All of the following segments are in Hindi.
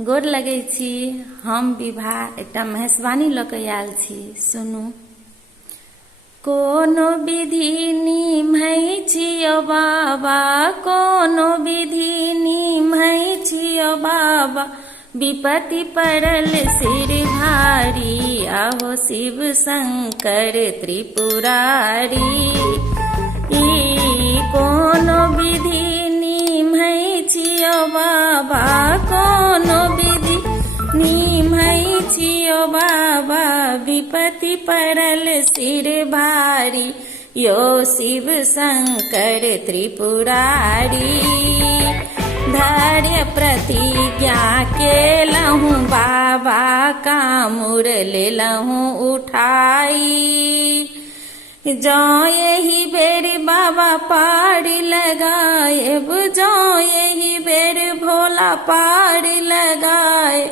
गोर लगै छी। हम विभा एकटा महेशवाणी लऽ कऽ आयल छी, सुनू। कोनो विधि निमहै छियौ बाबा, कोनो विधि निमहै छियौ बाबा, विपत्ति पड़ल सिर भारी, आहो शिव शंकर त्रिपुरारी। कोनो विधि निमहै छियौ बाबा, कोनो विधि निमहै छियौ बाबा, विपत्ति पड़ल सिर भारी, यो शिव शंकर त्रिपुरारी। धैर्य प्रतिज्ञा केलहु बाबा, कामुर लेलहु उठाई, जो यही बेर बाबा पार लगाएब, जो यही बेर भोला पार लगाए,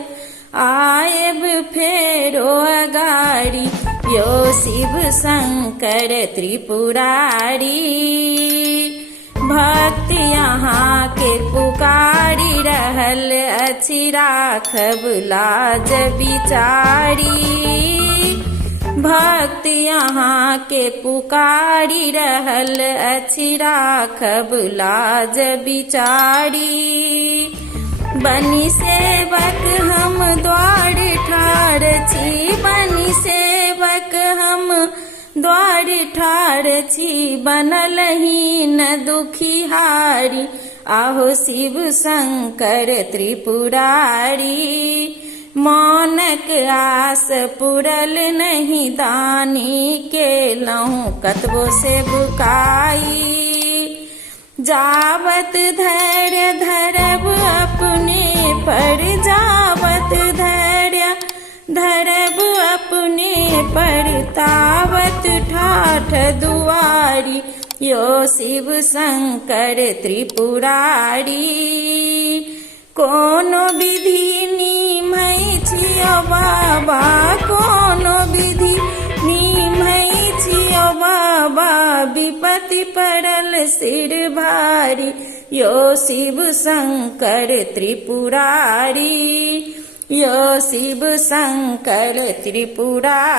आएब फेरो अगाड़ी, यो शिव शंकर त्रिपुरारी। भक्त यहाँ के पुकारी रहल अछि, राखब लाज बिचारी। भक्त यहाँ के पुकारी रहल अछि, राखब लाज बिचारी। बनी सेवक हम द्वार ठाढ़ छी, बनी सेवक हम द्वार ठाढ़ छी, बनल हीन दुखिहारी, आहो शिव शंकर त्रिपुरारी। मानक आस पुरल नहीं, दानी केलहु कतबो से बुकाई, जावत धैर्य धरब अपने पर, जावत धैर्य धरब अपने पर, तावत ठाठ दुआरी, यो शिव शंकर त्रिपुरारी। कोनो विधि निमहै छियौ बाबा, कोनो विधि निमहै छियौ बाबा, विपत्ति पड़ल सिर भारी, यो शिव शंकर त्रिपुरारी, यो शिव शंकर त्रिपुरारी।